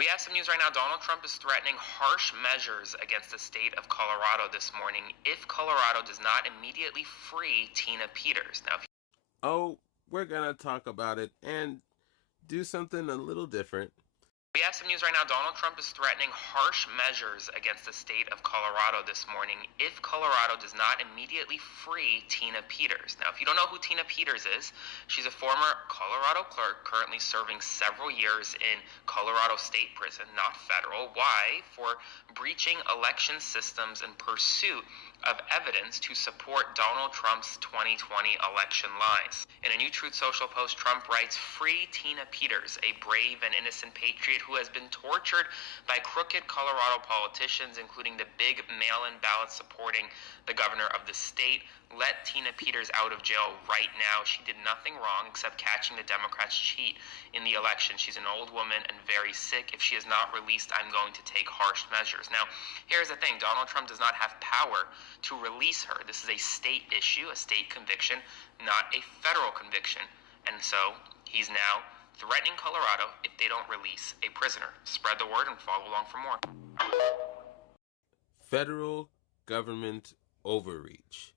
We have some news right now. Donald Trump is threatening harsh measures against the state of Colorado this morning if Colorado does not immediately free Tina Peters. Now, we're going to talk about it and do something a little different. we have some news right now. Donald Trump is threatening harsh measures against the state of Colorado this morning if Colorado does not immediately free Tina Peters. Now, if you don't know who Tina Peters is, she's a former Colorado clerk currently serving several years in Colorado State Prison, not federal. Why? For breaching election systems in pursuit of evidence to support Donald Trump's 2020 election lies. In a new Truth Social post, Trump writes, "Free Tina Peters, a brave and innocent patriot who has been tortured by crooked Colorado politicians, including the big mail-in ballots supporting the governor of the state. Let Tina Peters out of jail right now. She did nothing wrong except catching the Democrats cheat in the election. She's an old woman and very sick. If she is not released, I'm going to take harsh measures." Now, here's the thing. Donald Trump does not have power to release her. This is a state issue, a state conviction, not a federal conviction. And so he's now threatening Colorado if they don't release a prisoner. Spread the word and follow along for more. Federal government overreach.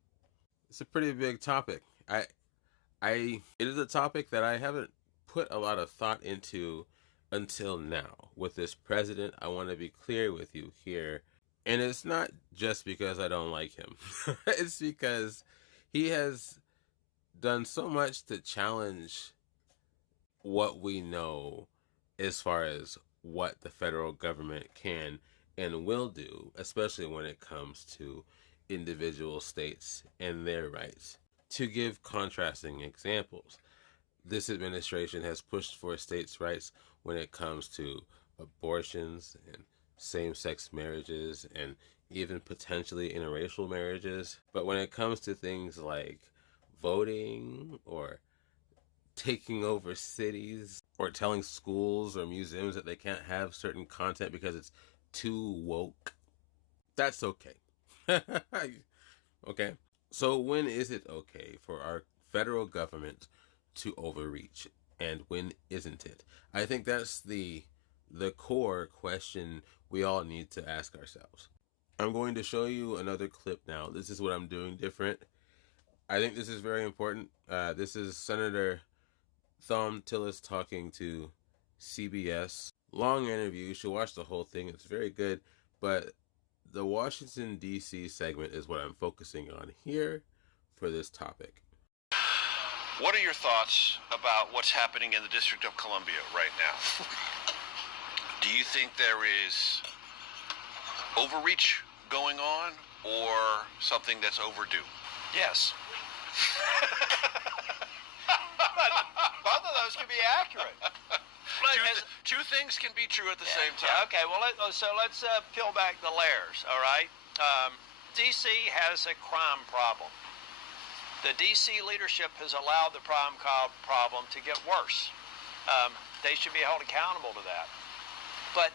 It's a pretty big topic. It is a topic that I haven't put a lot of thought into until now. With this president, I want to be clear with you here. And it's not just because I don't like him. It's because he has done so much to challenge what we know as far as what the federal government can and will do, especially when it comes to individual states and their rights. To give contrasting examples, this administration has pushed for states' rights when it comes to abortions and same-sex marriages and even potentially interracial marriages. But when it comes to things like voting or taking over cities or telling schools or museums that they can't have certain content because it's too woke, that's okay. Okay? So when is it okay for our federal government to overreach, and when isn't it? I think that's the core question we all need to ask ourselves. I'm going to show you another clip now. This is what I'm doing different. I think this is very important. This is Senator Thom Tillis talking to CBS. Long interview. You should watch the whole thing. It's very good. But the Washington, D.C. segment is what I'm focusing on here for this topic. What are your thoughts about what's happening in the District of Columbia right now? Do you think there is overreach going on or something that's overdue? Yes. Both of those can be accurate. Two things can be true at the same time. Yeah, okay, well, let's peel back the layers, all right? D.C. has a crime problem. The D.C. leadership has allowed the crime problem to get worse. They should be held accountable to that. But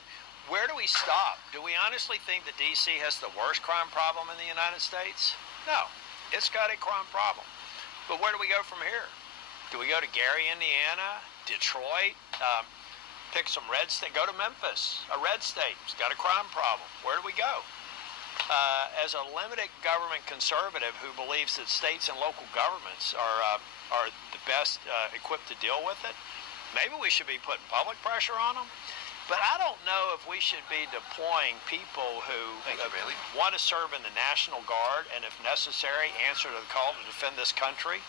where do we stop? Do we honestly think that D.C. has the worst crime problem in the United States? No, it's got a crime problem. But where do we go from here? Do we go to Gary, Indiana, Detroit, pick some red state, go to Memphis, a red state, it's got a crime problem. Where do we go? As a limited government conservative who believes that states and local governments are the best equipped to deal with it, maybe we should be putting public pressure on them. But I don't know if we should be deploying people who want to serve in the National Guard and, if necessary, answer to the call to defend this country,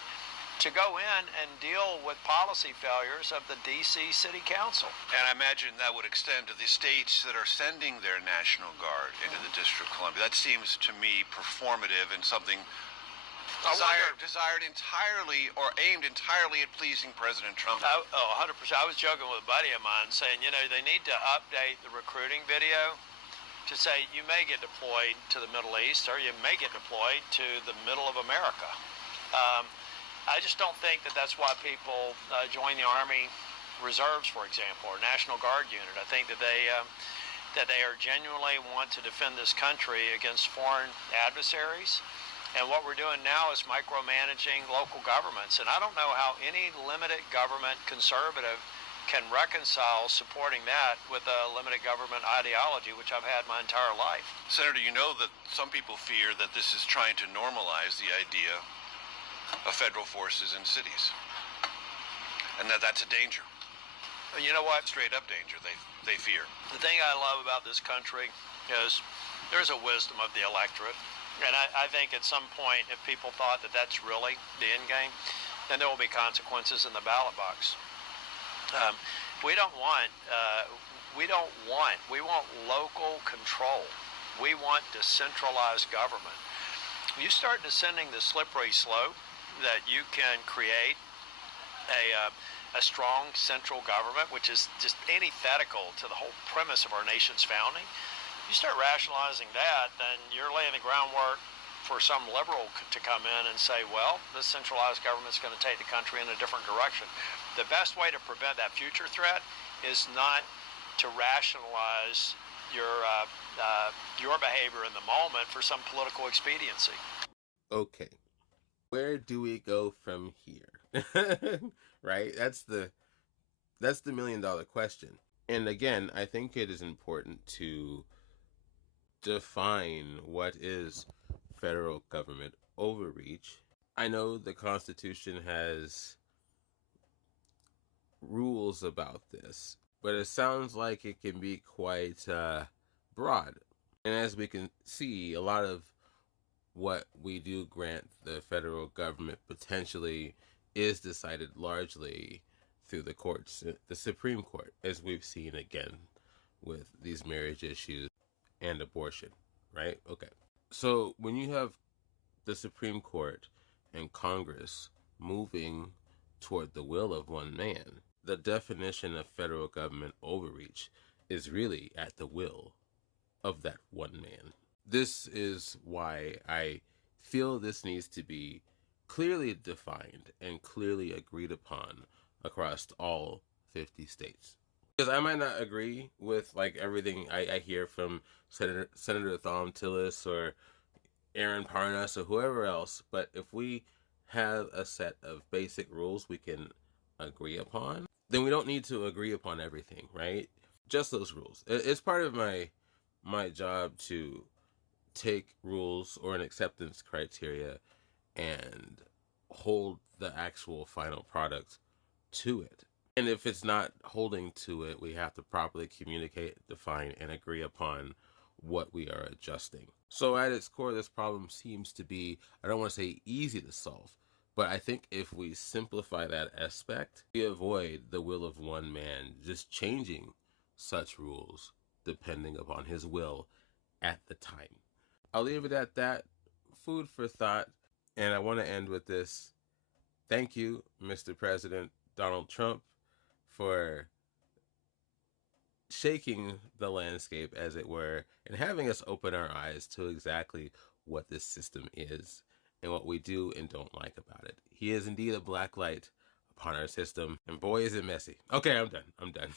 to go in and deal with policy failures of the D.C. City Council. And I imagine that would extend to the states that are sending their National Guard into the District of Columbia. That seems to me performative and something desired entirely or aimed entirely at pleasing President Trump. 100%. I was joking with a buddy of mine saying, they need to update the recruiting video to say you may get deployed to the Middle East or you may get deployed to the middle of America. I just don't think that that's why people join the Army Reserves, for example, or National Guard unit. I think that they are genuinely want to defend this country against foreign adversaries. And what we're doing now is micromanaging local governments. And I don't know how any limited government conservative can reconcile supporting that with a limited government ideology, which I've had my entire life. Senator, you know that some people fear that this is trying to normalize the idea of federal forces in cities, and that's a danger. You know what? Straight up danger, they fear. The thing I love about this country is there's a wisdom of the electorate. And I think at some point, if people thought that that's really the end game, then there will be consequences in the ballot box. We want local control. We want decentralized government. You start descending the slippery slope that you can create a strong central government, which is just antithetical to the whole premise of our nation's founding. You start rationalizing that, then you're laying the groundwork for some liberal to come in and say, well, this centralized government is going to take the country in a different direction. The best way to prevent that future threat is not to rationalize your behavior in the moment for some political expediency. Okay, where do we go from here? Right? That's the $1 million question. And again, I think it is important to define what is federal government overreach. I know the Constitution has rules about this, but it sounds like it can be quite broad. And as we can see, a lot of what we do grant the federal government potentially is decided largely through the courts, the Supreme Court, as we've seen again with these marriage issues and abortion, right? Okay. So when you have the Supreme Court and Congress moving toward the will of one man, the definition of federal government overreach is really at the will of that one man. This is why I feel this needs to be clearly defined and clearly agreed upon across all 50 states. Because I might not agree with like everything I hear from Senator Thom Tillis or Aaron Parnas or whoever else, but if we have a set of basic rules we can agree upon, then we don't need to agree upon everything, right? Just those rules. It's part of my job to take rules or an acceptance criteria and hold the actual final product to it. And if it's not holding to it, we have to properly communicate, define, and agree upon what we are adjusting. So at its core, this problem seems to be, I don't want to say easy to solve, but I think if we simplify that aspect, we avoid the will of one man just changing such rules depending upon his will at the time. I'll leave it at that. Food for thought. And I want to end with this. Thank you, Mr. President Donald Trump, for shaking the landscape, as it were, and having us open our eyes to exactly what this system is and what we do and don't like about it. He is indeed a black light upon our system, and boy, is it messy. Okay, I'm done.